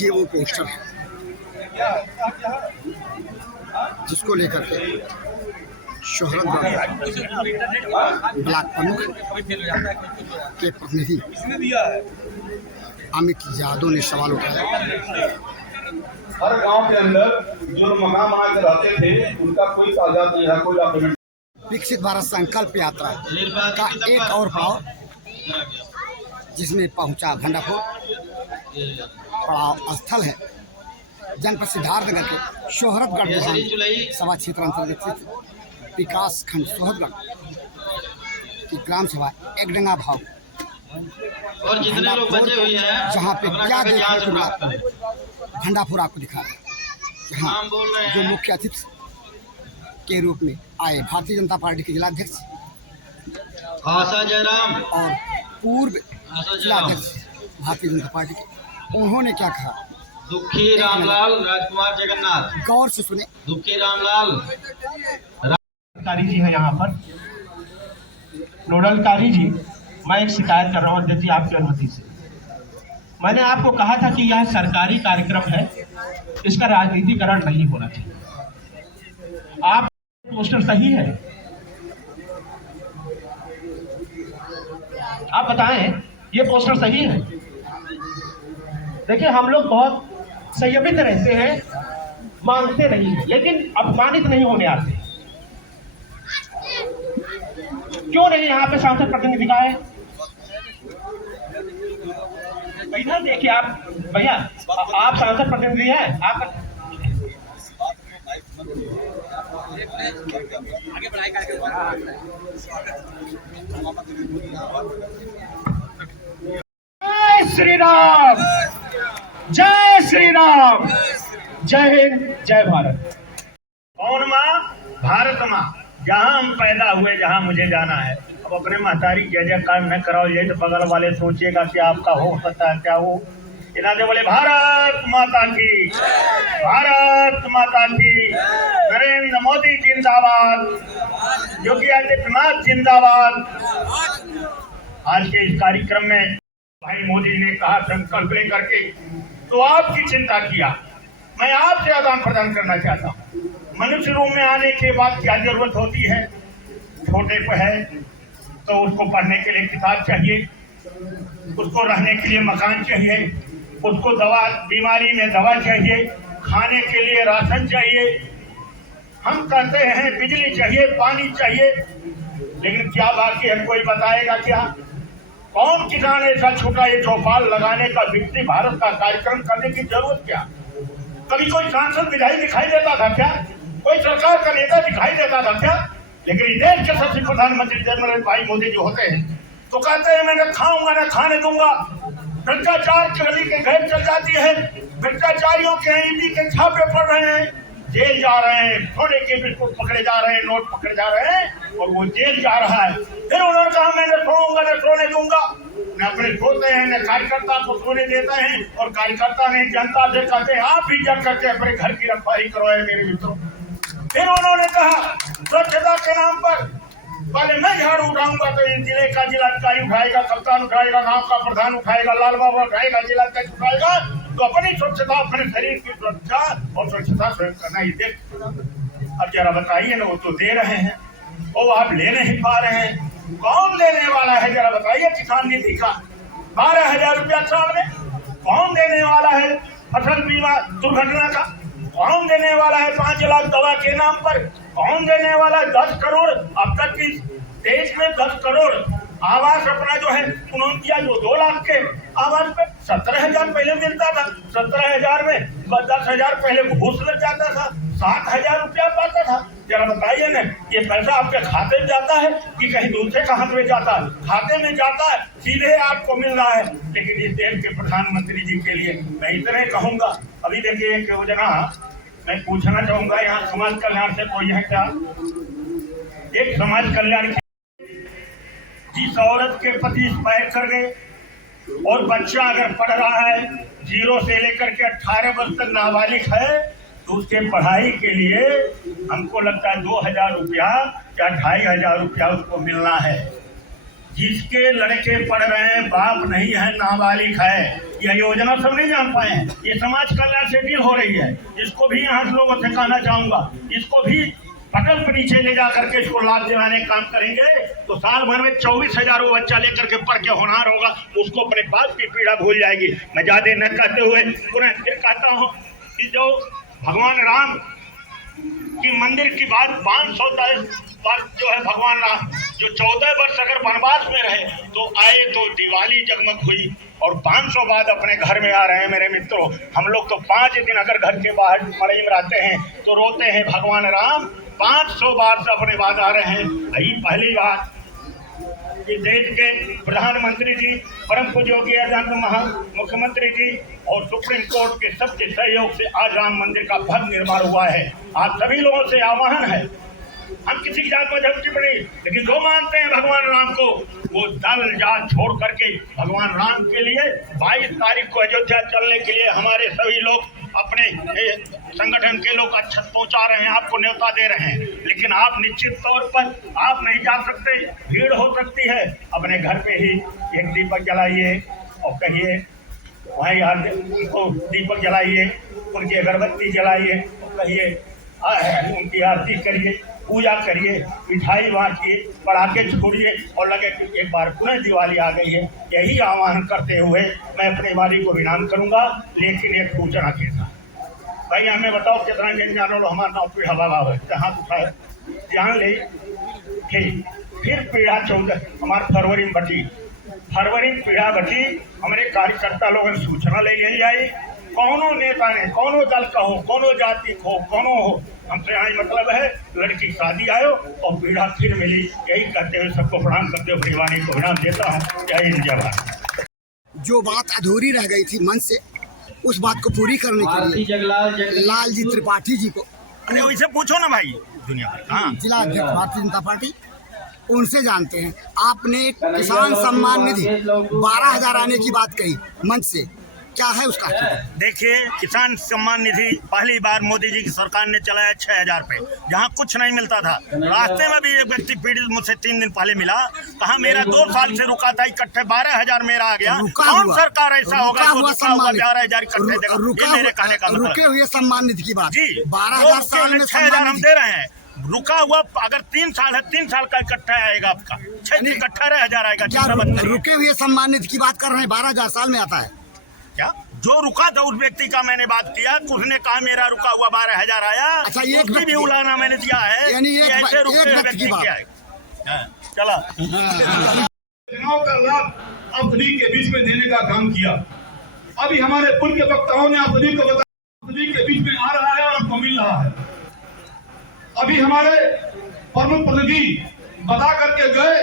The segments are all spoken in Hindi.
ये वो पोस्टर है जिसको लेकर के शोहरत ब्लॉक प्रमुख के प्रतिनिधि अमित यादव ने सवाल उठाया। हर गांव के अंदर जो मकान बना के रहते थे उनका कोई कागजात नहीं था, कोई डॉक्यूमेंट। विकसित भारत संकल्प यात्रा का एक और पड़ाव जिसमें पहुंचा भंडारपुर पड़ाव स्थल है जनपद सिद्धार्थनगर के शोहरतगढ़ विधानसभा क्षेत्र अंतर्गत विकास खंड शोहरतगढ़ की ग्राम सभा एकडंगा भाव और जितने लोग बचे हुए हैं जहाँ पे क्या देखने को मिला भंडारपुर आपको दिखा रहे हैं। यहाँ जो मुख्य अतिथि के रूप में आए भारतीय जनता पार्टी के जिलाध्यक्ष आशा जयराम और पूर्व जिलाध्यक्ष भारतीय जनता पार्टी के, उन्होंने क्या कहा दुखी रामलाल राजकुमार जगन्नाथ। गौर से सुने। दुखी रामलाल अधिकारी जी है यहाँ पर, नोडल अधिकारी जी, मैं एक शिकायत कर रहा हूँ अध्यक्ष जी आपकी अनुमति से। मैंने आपको कहा था कि यह सरकारी कार्यक्रम है, इसका राजनीतिकरण नहीं होना चाहिए। आप पोस्टर सही है, आप बताएं ये पोस्टर सही है? देखिए हम लोग बहुत संयमित रहते हैं, मांगते नहीं है, लेकिन अपमानित नहीं होने आते। क्यों नहीं यहाँ पे सांसद प्रतिनिधि का है? इधर देखिए आप भैया, आप सांसद प्रतिनिधि हैं, आप जय श्री राम, जय श्री राम, जय हिंद, जय भारत। कौन माँ? भारत माँ। जहाँ हम पैदा हुए, जहाँ मुझे जाना है, अब अपने महतारी जय जयकार न कराओ ये तो बगल वाले सोचिएगा कि आपका हो सकता है क्या हो। इन्होंने बोले भारत माता की, भारत माता की, नरेंद्र मोदी जिंदाबाद, योगी आदित्यनाथ जिंदाबाद। आज के इस कार्यक्रम में भाई मोदी ने कहा संकल्प लेकर के, तो आपकी चिंता किया। मैं आपसे आदान प्रदान करना चाहता हूँ। मनुष्य रूप में आने के बाद क्या जरूरत होती है? छोटे पे है तो उसको पढ़ने के लिए किताब चाहिए, उसको रहने के लिए मकान चाहिए, उसको दवा, बीमारी में दवा चाहिए, खाने के लिए राशन चाहिए। हम कहते हैं बिजली चाहिए, पानी चाहिए, लेकिन क्या बाकी है? कोई बताएगा क्या? कौन किसान ऐसा छोटा ये चौपाल लगाने का, विकसित भारत का कार्यक्रम करने की जरूरत क्या? कभी कोई सांसद विधायक दिखाई देता था क्या? कोई सरकार का नेता दिखाई देता था क्या? लेकिन देश के सबसे प्रधानमंत्री नरेंद्र भाई मोदी जो होते हैं तो कहते हैं मैं न खाऊंगा न खाने दूंगा। भ्रष्टाचार गली के घर चल जाती है, भ्रष्टाचारियों के ईडी के छापे पड़ रहे हैं, जेल जा रहे हैं, सोने के बिस्कुट पकड़े जा रहे हैं, नोट पकड़े जा रहे हैं और वो जेल जा रहा है। फिर उन्होंने कहा मैं न सोऊंगा न सोने दूंगा। न अपने सोते हैं न कार्यकर्ता को सोने देते हैं, और कार्यकर्ता ने जनता से कहते हैं आप भी जग करके अपने घर की रखवाली करवाए मेरे मित्रों। फिर उन्होंने कहा स्वच्छता के नाम पर पहले मैं झाड़ू उठाऊंगा तो इस जिले का जिलाधिकारी उठाएगा, कप्तान उठाएगा, गांव का प्रधान उठाएगा, लाल बाबा उठाएगा, जिलाध्यक्ष उठाएगा। तो अपनी स्वच्छता, अपने शरीर की सुरक्षा और स्वच्छता स्वयं करना ही देख। अब जरा बताइए ना, वो तो दे रहे हैं, वो आप ले नहीं पा रहे हैं। कौन देने वाला है जरा बताइए? किसान निधि का 12,000 रुपया साल में कौन देने वाला है? फसल बीमा दुर्घटना का कौन देने वाला है? 5 लाख दवा के नाम पर कौन देने वाला है? 10 करोड़ अब तक इस देश में 10 करोड़ आवास अपना जो है उन्होंने किया, जो 2 लाख के आवास पे 17,000 पहले मिलता था। 17,000 में 10,000 पहले घूस लग जाता था, 7,000 रुपया पाता था। जरा बताइए ना, ये पैसा आपके खाते में जाता है कि कहीं दूसरे का हाथ में जाता है? खाते में जाता है, सीधे आपको मिल रहा है। लेकिन इस देश के प्रधानमंत्री जी के लिए मैं इतने कहूंगा। अभी देखिए एक योजना मैं पूछना चाहूंगा, यहाँ समाज कल्याण से कोई है क्या? एक समाज कल्याण जिस औरत के पति एक्सपायर कर गए और बच्चा अगर पढ़ रहा है 0 से लेकर के 18 वर्ष तक नाबालिग है, तो उसके पढ़ाई के लिए हमको लगता है 2,000 रुपया या 2,500 रुपया उसको मिलना है। जिसके लड़के पढ़ रहे हैं, बाप नहीं है, नाबालिग है, यह योजना सब नहीं जान पाए हैं। ये समाज कल्याण से डील हो रही है। इसको भी यहाँ से लोगों से कहना चाहूंगा, इसको भी पटल पर नीचे ले जा करके इसको लाभ दिलाने का काम करेंगे तो साल भर में 24,000 वो बच्चा लेकर के पढ़ के होनहार होगा, उसको अपने बाप की पीड़ा भूल जाएगी। मैं ज्यादा न कहते हुए पुनः फिर कहता हूँ कि जो भगवान राम की मंदिर की बात 510 बार जो है, भगवान राम जो 14 वर्ष अगर वनवास में रहे तो आए तो दिवाली जगमग हुई, और 500 बाद अपने घर में आ रहे हैं। मेरे मित्रों, हम लोग तो 5 दिन अगर घर के बाहर मड़ई में रहते हैं तो रोते हैं। भगवान राम 500 बार से अपने बाद आ रहे हैं। यही पहली बात कि देश के प्रधानमंत्री जी, परम पूज्य योगी आदित्यनाथ मुख्यमंत्री जी और सुप्रीम कोर्ट के सबके सहयोग से आज राम मंदिर का भव्य निर्माण हुआ है। आप सभी लोगों से आह्वान है, हम किसी जात मजहब की बड़ी, लेकिन जो मानते हैं भगवान राम को, वो दल जात छोड़ करके भगवान राम के लिए 22 तारीख को अयोध्या चलने के लिए हमारे सभी लोग अपने संगठन के लोग अच्छत पहुंचा रहे हैं, आपको न्योता दे रहे हैं। लेकिन आप निश्चित तौर पर आप नहीं जा सकते, भीड़ हो सकती है। अपने घर पे ही एक दीपक जलाइए और कहिए वहीं उनको दीपक जलाइए, उनकी अगरबत्ती जलाइए और कहिए उनकी आरती करिए, पूजा करिए, मिठाई बांटिए, पटाखे छोड़िए और लगे कि एक बार पुनः दिवाली आ गई है। यही आह्वान करते हुए मैं अपने वाली को विराम करूंगा। लेकिन एक सूचना के साथ, भाई हमें बताओ कितना जन जानो लो हमारा नाव पीढ़ा बाबा है, जहाँ उठाए जान ले। फिर पीढ़ा 14 हमारे फरवरी में बची, फरवरी में पीढ़ा बची। हमारे कार्यकर्ता लोगों ने सूचना ले यही आई, कौनो नेता ने, कौनो दल का हो, कौनो जाति हो, कौनो हो, हमसे यहाँ मतलब है लड़की शादी आयो और पीढ़ा फिर मिली। यही कहते हुए सबको प्रणाम करते हुए परिवार को विराम देता हूँ। जय हिंद, जय भारत। जो बात अधूरी रह गई थी मन से, उस बात को पूरी करने के लिए लाल जी त्रिपाठी जी को, अरे वैसे पूछो ना भाई, दुनिया भर हाँ जिला अध्यक्ष भारतीय जनता पार्टी, उनसे जानते हैं। आपने किसान सम्मान निधि 12,000 आने की बात कही मंच से, क्या है उसका? देखिए, किसान सम्मान निधि पहली बार मोदी जी की सरकार ने चलाया 6,000 पे, जहाँ कुछ नहीं मिलता था। रास्ते में भी एक व्यक्ति पीड़ित मुझसे 3 दिन पहले मिला, कहा मेरा 2 साल से रुका था इकट्ठे 12,000 मेरा आ गया। कौन सरकार ऐसा होगा जो 12,000 इकट्ठे देगा? मेरे कहने का मतलब रुके हुए सम्मान निधि की बात जी, 12,000 साल में 6,000 हम दे रहे हैं। रुका हुआ अगर 3 साल है, 3 साल का इकट्ठा आएगा आपका, 18,000 आएगा। रुके हुए सम्मान निधि की बात कर रहे हैं, 12,000 साल में आता है क्या? जो रुका था उस व्यक्ति का मैंने बात किया, उसने कहा मेरा रुका हुआ 12,000 आया। अच्छा, एक भी उलाना मैंने दिया है, यानी ऐसे रुके व्यक्ति क्या है? चला योजनाओं का लाभ आप सभी के बीच में देने का काम किया। अभी हमारे पूर्व के वक्ताओं ने आप सभी को बताया, सभी के बीच में आ रहा है और आपको मिल रहा है। अभी हमारे प्रमुख प्रतिनिधि बता करके गए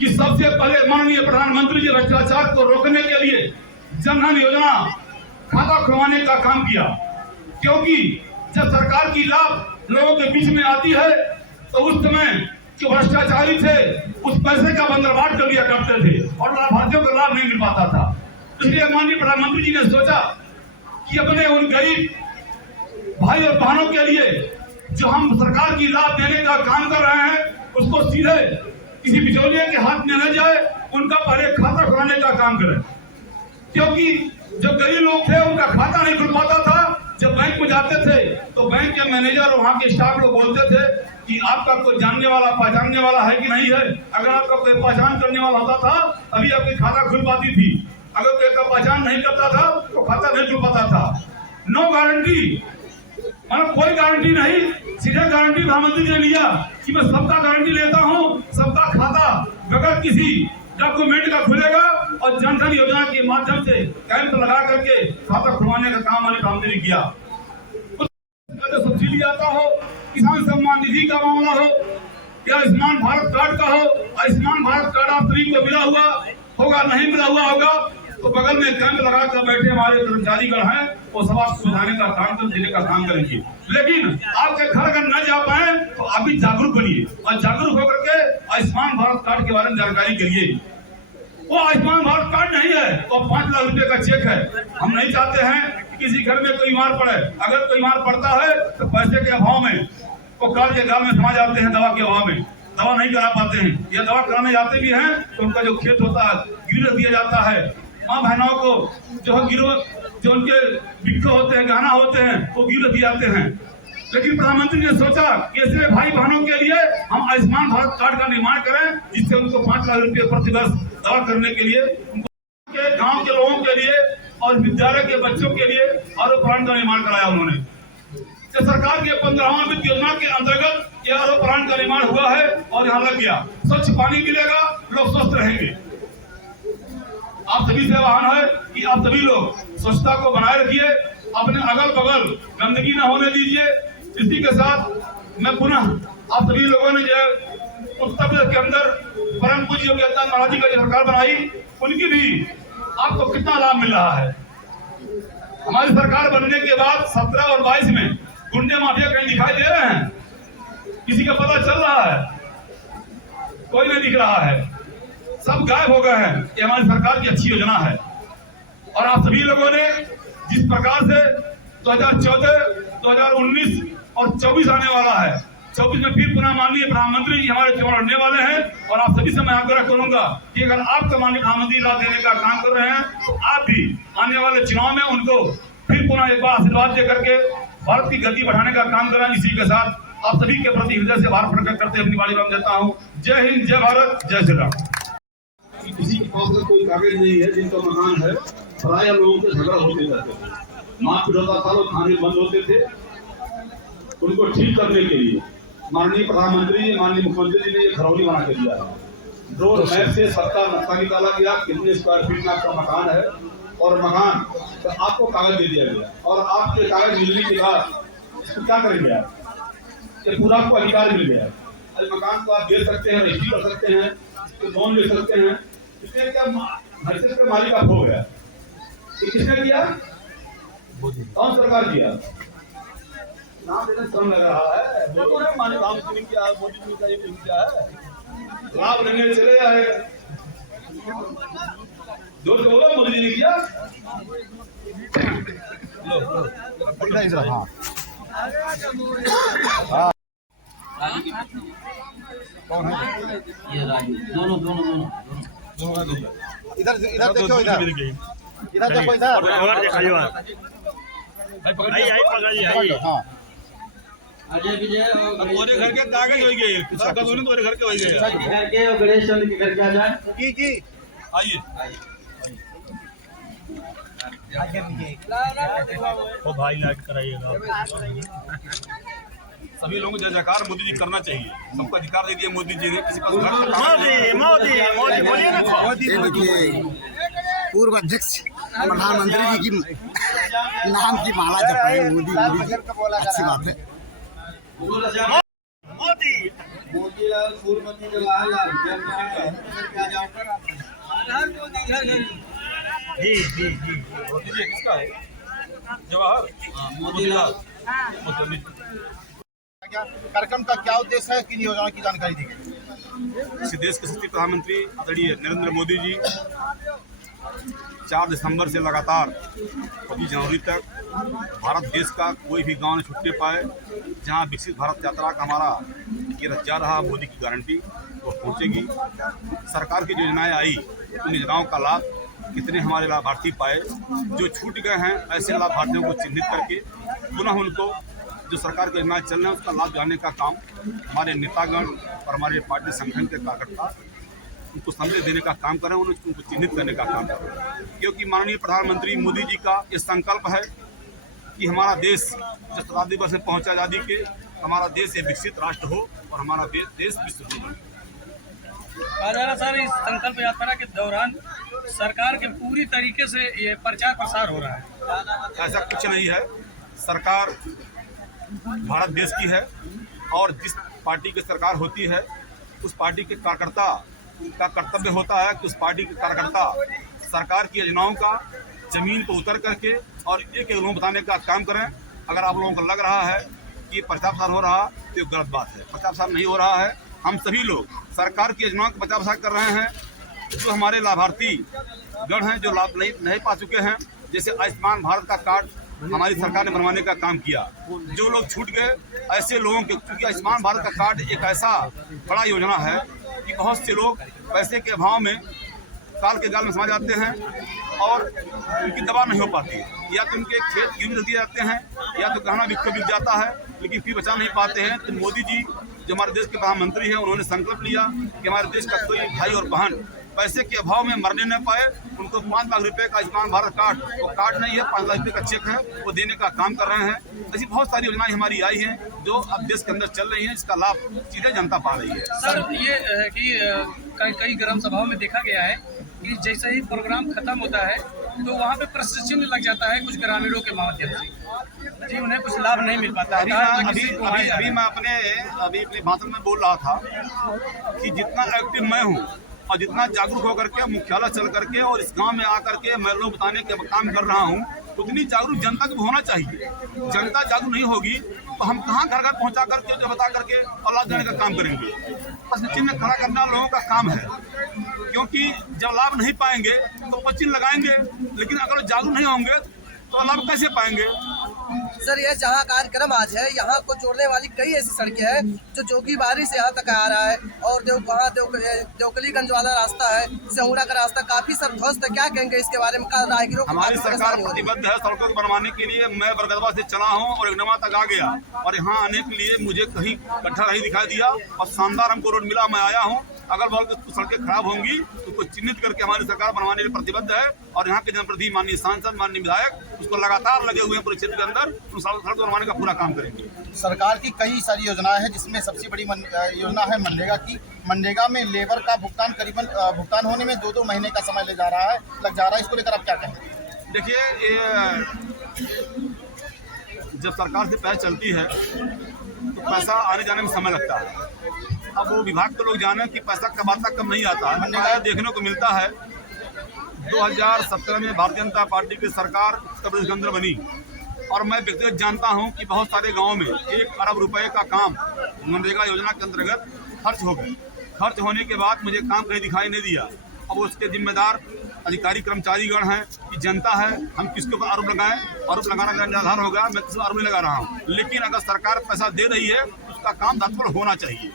कि सबसे पहले माननीय प्रधानमंत्री जी भ्रष्टाचार को रोकने के लिए जनधन योजना खाता खुलवाने का काम किया, क्योंकि जब सरकार की लाभ लोगों के बीच में आती है तो उस समय जो भ्रष्टाचारी थे उस पैसे का बंदरबाट कर दिया करते थे और लाभार्थियों को लाभ नहीं मिल पाता था। इसलिए माननीय प्रधानमंत्री जी ने सोचा कि अपने उन गरीब भाई और बहनों के लिए जो हम सरकार की लाभ देने का काम कर रहे हैं, उसको सीधे किसी बिचौलिए के हाथ में न जाए, उनका पहले खाता खुलाने का काम करें। क्योंकि जो गरीब लोग थे उनका खाता नहीं खुल पाता था। जब बैंक में जाते थे तो बैंक के मैनेजर और वहाँ के स्टाफ लोग बोलते थे कि आपका कोई जानने वाला पहचानने वाला है कि नहीं है। अगर आपका कोई पहचान करने वाला होता था तभी आपकी खाता खुल पाती थी, अगर कोई का पहचान नहीं करता था तो खाता नहीं खुल पाता था। नो गारंटी, मतलब कोई गारंटी नहीं, सीधे गारंटी प्रधानमंत्री ने लिया कि मैं सबका गारंटी लेता हूँ, सबका खाता बगैर किसी डॉक्यूमेंट का खुलेगा और जनधन योजना के माध्यम से कैंप लगा करके खाता खुलवाने का काम माननीय प्रधानमंत्री ने किया। सब्सिडी आता हो, किसान सम्मान निधि का मामला हो या आयुष्मान भारत कार्ड का हो, आयुष्मान भारत कार्ड आप सभी को मिला हुआ होगा, नहीं मिला हुआ होगा तो बगल में कैंप लगा कर बैठे हमारे कर्मचारीगण हैं, वो सब आपको सुधारने का काम कर देने का काम करेंगे। लेकिन आपके घर अगर न जा पाए तो आप भी जागरूक बनिए और जागरूक होकर के आयुष्मान भारत कार्ड के बारे में जानकारी करिए। वो आयुष्मान भारत कार्ड नहीं है, वो 5 लाख रुपए का चेक है। हम नहीं चाहते हैं कि किसी घर में कोई बीमार पड़े, अगर कोई बीमार पड़ता है तो पैसे के अभाव में वो कार्ड के गाल में समा जाते हैं, दवा के अभाव में। दवा नहीं करा पाते हैं या दवा कराने जाते भी हैं तो उनका जो खेत होता है गिरवी दिया जाता है। माँ बहनों को जो है जो उनके बिक्के होते हैं, गहना होते हैं, वो गिरवी दिए जाते हैं। लेकिन प्रधानमंत्री ने सोचा कि ऐसे भाई बहनों के लिए हम आयुष्मान भारत कार्ड का निर्माण करें, जिससे उनको 5 लाख रुपए प्रति वर्ष दवा करने के लिए, उनको गाँव के लोगों के लिए और विद्यालय के बच्चों के लिए आरोग्य का निर्माण कराया उन्होंने। सरकार के 15वां वित्त योजना के अंतर्गत यह आरोग्य का निर्माण हुआ है और यहाँ लग गया। स्वच्छ पानी मिलेगा, लोग स्वस्थ रहेंगे। आप सभी से आह्वान है कि आप सभी लोग स्वच्छता को बनाए रखिए, अपने अगल बगल गंदगी न होने दीजिए। इसी के साथ मैं पुनः आप सभी लोगों ने जो उत्तर प्रदेश के अंदर परम पूज्य योगी आदित्यनाथ महाराज जी का जो सरकार बनाई, उनकी भी आपको कितना लाभ मिल रहा है। हमारी सरकार बनने के बाद 17 और 22 में गुंडे माफिया कहीं दिखाई दे रहे हैं? किसी का पता चल रहा है? कोई नहीं दिख रहा है, सब गायब हो गए हैं। ये हमारी सरकार की अच्छी योजना है। और आप सभी लोगों ने जिस प्रकार से 2014, 2019 और 24 आने वाला है, 24 में फिर पुनः माननीय प्रधानमंत्री जी हमारे चुनाव लड़ने वाले हैं। और आप सभी से मैं आग्रह करूंगा कि अगर आप माननीय प्रधानमंत्री लाभ देने का काम कर रहे हैं तो आप भी आने वाले चुनाव में उनको फिर पुनः एक बार आशीर्वाद दे करके भारत की गति बढ़ाने का काम करें। इसी के साथ आप सभी के प्रति हृदय से आभार प्रकट करते अपनी वाणी में देता हूँ। जय हिंद, जय भारत, जय श्री राम। किसी के पास कोई कागज नहीं है जिनका मकान है, प्राय लोगों के झगड़ा होते रहते थे, मारपीट होता था, लोग थाने बंद होते थे। उनको ठीक करने के लिए माननीय प्रधानमंत्री, माननीय मुख्यमंत्री जी ने ये घरौनी बना के दिया है। ड्रोन मैप से सबका नक्शा निकाला गया, कितने स्क्वायर फीट में आपका मकान है और मकान तो आपको कागज दे दिया गया। और आपके कागज मिलने के बाद इसको क्या करेंगे आप? ये पूरा आपको अधिकार मिल गया। अरे मकान को आप बेच सकते हैं, रजिस्ट्री कर सकते हैं, लोन ले सकते हैं। इसमें क्या हैसियत का मालिक आप हो गया। ये किसने दिया? कौन सरकार दिया? नाम देना श्रम लग रहा है। मालिक मोदी जी का ये क्या है? लाभ लेने चले आए, जोर से बोलो, मोदी जी ने किया। कौन है? ये राजू, दोनों इधर देखो, इधर देखो, इधर। हाँ, अजय विजय तुम्हारे घर के कागज हो गए, तुम्हारे घर के हो गए। घर के और गणेश चंद्र के घर के आ जाए। जी आइए। वो भाई लाइट कराइएगा। सभी लोगों को जय जयकार मोदी जी करना चाहिए। सबको अधिकार दे दिया मोदी जी ने। किसी पास मोदी बोलिए ना। ये देखिए, पूर्व अध्यक्ष प्रधानमंत्री जी की नाम की माला जप रहे हैं मोदी जी। अच्छी बात है। मोदी मोतीलाल सूरमती जवाहरलाल जी मोदी जी किसका है? जवाहर मोतीलाल। कार्यक्रम का क्या उद्देश्य है, किन योजनाओं की जानकारी दी गई? इस देश के सच्चे प्रधानमंत्री आदरणीय नरेंद्र मोदी जी 4 दिसंबर से लगातार 25 जनवरी तक भारत देश का कोई भी गांव न छूटने पाए। जहां विकसित भारत यात्रा का हमारा ये रथ जा रहा, मोदी की गारंटी वो पहुंचेगी। सरकार की जो योजनाएं आई, उन योजनाओं का लाभ कितने हमारे लाभार्थी पाए। जो छूट गए हैं ऐसे लाभार्थियों को चिन्हित करके पुनः उनको जो सरकार की योजनाएं चल रही हैं उसका लाभ दिलाने का काम हमारे नेतागण और हमारे पार्टी संगठन के कार्यकर्ता उनको संदेश देने का काम कर रहे हैं, उनको चिन्हित करने का काम कर रहे हैं। क्योंकि माननीय प्रधानमंत्री मोदी जी का ये संकल्प है कि हमारा देश जो शताब्दी वर्ष में पहुंचा आज़ादी के, हमारा देश एक विकसित राष्ट्र हो और हमारा देश विश्व गुरु बने। सर, इस संकल्प यात्रा के दौरान सरकार के पूरी तरीके से ये प्रचार प्रसार हो रहा है। ऐसा कुछ नहीं है। सरकार भारत देश की है और जिस पार्टी की सरकार होती है उस पार्टी के कार्यकर्ता का कर्तव्य होता है कि उस पार्टी के कार्यकर्ता सरकार की योजनाओं का जमीन पर उतर करके और एक लोगों को बताने का काम करें। अगर आप लोगों को लग रहा है कि प्रचार प्रसार हो रहा तो ये गलत बात है। प्रचार प्रसार नहीं हो रहा है। हम सभी लोग सरकार की योजनाओं का प्रचार प्रसार कर रहे हैं। जो हमारे लाभार्थी गण हैं जो लाभ नहीं पा चुके हैं, जैसे आयुष्मान भारत का कार्ड हमारी सरकार ने बनवाने का काम किया। जो लोग छूट गए ऐसे लोगों के, क्योंकि आयुष्मान भारत का कार्ड एक ऐसा बड़ा योजना है कि बहुत से लोग पैसे के अभाव में काल के जाल में समा जाते हैं और उनकी दवा नहीं हो पाती, या तो उनके खेत गिरवी दिए जाते हैं या तो गहना बिक जाता है, लेकिन फिर बचा नहीं पाते हैं। तो मोदी जी जो हमारे देश के प्रधानमंत्री हैं, उन्होंने संकल्प लिया कि हमारे देश का कोई भाई और बहन पैसे के अभाव में मरने न पाए। उनको 5 लाख रुपए का आयुष्मान भारत कार्ड, वो कार्ड नहीं है, 5 लाख रुपए का चेक है, वो देने का काम कर रहे हैं। ऐसी बहुत सारी योजनाएं हमारी आई हैं जो अब देश के अंदर चल रही हैं, इसका लाभ सीधे जनता पा रही है। सर ये है कि कई ग्राम सभाओं में देखा गया है कि जैसे ही प्रोग्राम खत्म होता है तो वहाँ पे प्रश्न चिन्ह लग जाता है कुछ ग्रामीणों के माध्यम से, जी उन्हें कुछ लाभ नहीं मिल पाता है। अभी मैं अपने भाषण में बोल रहा था कि जितना एक्टिव मैं हूँ और जितना जागरूक होकर के मुख्यालय चल करके और इस गांव में आकर के मैं लोग बताने के काम कर रहा हूँ, उतनी जागरूक जनता को होना चाहिए। जनता जागरूक नहीं होगी तो हम कहाँ घर घर पहुँचा करके जो बता करके और लाभ देने का काम करेंगे। प्रश्न चिन्ह खड़ा करना लोगों का काम है, क्योंकि जब लाभ नहीं पाएंगे तो प्रश्न लगाएंगे, लेकिन अगर जागरूक नहीं होंगे तो लाभ कैसे पाएंगे। सर ये जहाँ कार्यक्रम आज है, यहाँ को जोड़ने वाली कई ऐसी सड़कें हैं जो जोगीबारी से यहाँ तक आ रहा है, और देवकलीगंज वाला रास्ता है, सहुड़ा का रास्ता काफी सर ध्वस्त है। क्या कहेंगे इसके बारे में? राहगीरों हमारी सरकार प्रतिबद्ध है सड़कों को बनवाने के लिए। मैं बरगदवा से चला हूँ और एकनमा तक आ गया, और यहाँ आने के लिए मुझे कहीं गड्ढा नहीं दिखाई दिया और शानदार हमको रोड मिला। मैं आया हूँ, अगल बगल की सड़कें खराब होंगी तो उसको चिन्हित करके हमारी सरकार बनवाने के लिए प्रतिबद्ध है, और यहाँ के जनप्रतिनिधि माननीय सांसद, माननीय विधायक उसको लगातार लगे हुए हैं पूरे क्षेत्र के अंदर, उन सड़क बनवाने का पूरा काम करेंगे। सरकार की कई सारी योजनाएं हैं, जिसमें सबसे बड़ी योजना है मनरेगा की। मनरेगा में लेबर का भुगतान होने में 2-2 महीने का समय लग जा रहा है। इसको लेकर आप क्या कहेंगे? देखिए, जब सरकार से पैसा चलती है तो पैसा आने जाने में समय लगता है। अब वो विभाग के लोग जाने कि पैसा कब आता कब नहीं आता है। मनरेगा देखने को मिलता है 2017 में भारतीय जनता पार्टी की सरकार उत्तर प्रदेश के अंदर बनी, और मैं व्यक्तिगत जानता हूं कि बहुत सारे गांव में 1 अरब रुपए का काम मनरेगा योजना के अंतर्गत खर्च हो गए। खर्च होने के बाद मुझे काम कहीं दिखाई नहीं दिया। अब उसके जिम्मेदार अधिकारी कर्मचारीगण हैं कि जनता है, हम किसके ऊपर आरोप लगाएं। आरोप लगाना का निर्धार होगा, मैं किसी आरोप नहीं लगा रहा हूँ, लेकिन अगर सरकार पैसा दे रही है उसका काम तत्पर होना चाहिए।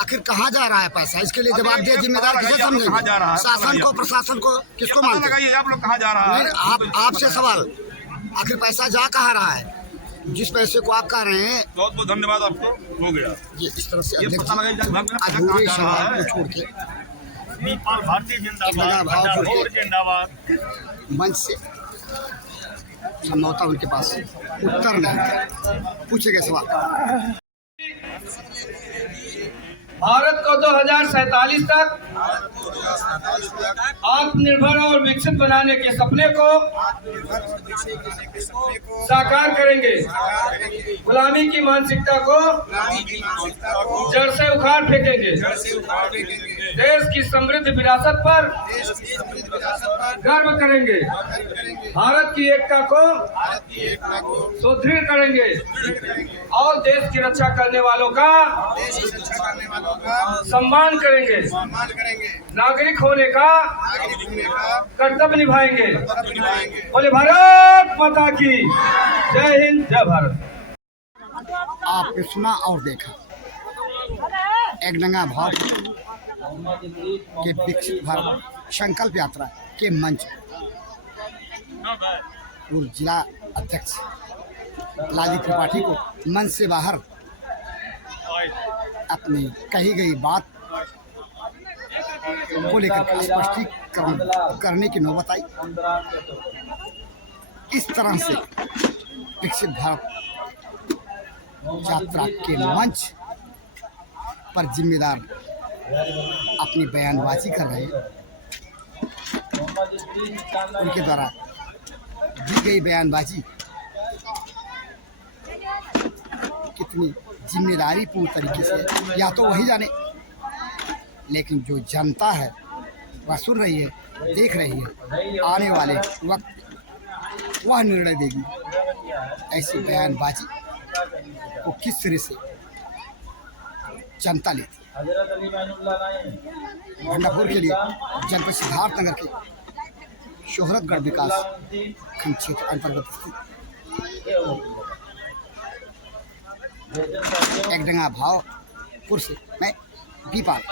आखिर कहाँ जा रहा है पैसा? इसके लिए जवाब दे जिम्मेदार किसे समझेंगे? कहाँ जा रहा है? शासन को, प्रशासन को, किसको मानते हैं? आप लोग कहाँ जा रहा है? आपसे सवाल, आखिर पैसा जा कहाँ रहा है? जिस पैसे को आप कह रहे हैं। बहुत बहुत धन्यवाद आपको, हो गया ये इस तरह से ये पता लगा अधूरे सवाल को छोड़ के भारतीय जिंदाबाद मंच से संभवतः उनके पास उत्तर नहीं पूछे गए सवाल। भारत को 2047 तक आत्मनिर्भर और विकसित बनाने के सपने को साकार करेंगे। गुलामी की मानसिकता को जड़ से उखाड़ फेंकेंगे। देश की समृद्ध विरासत पर गर्व करेंगे। भारत की एकता को सुदृढ़ करेंगे और देश की रक्षा करने वालों का सम्मान करेंगे। नागरिक होने का कर्तव्य निभाएंगे। बोले भारत माता की जय हिंद, जय भारत। आपने सुना और देखा एकनंगा भारत के विकसित भारत संकल्प यात्रा के मंच पूर्व जिला अध्यक्ष लालजी त्रिपाठी को मंच से बाहर अपनी कही गई बात को लेकर स्पष्टीकरण करने की नौबत आई। इस तरह से विकसित भारत यात्रा के मंच पर जिम्मेदार अपनी बयानबाजी कर रहे हैं। उनके द्वारा दी गई बयानबाजी कितनी जिम्मेदारीपूर्ण तरीके से या तो वही जाने, लेकिन जो जनता है वह सुन रही है, देख रही है। आने वाले वक्त वह निर्णय देगी ऐसी बयानबाजी को किस तरह से जनता लेती। भंडापुर के लिए जनपद सिद्धार्थनगर के शोहरतगढ़ विकास खंड क्षेत्र अंतर्गत स्थित एक डंगा भाव कुर्सी मैं दीपाल।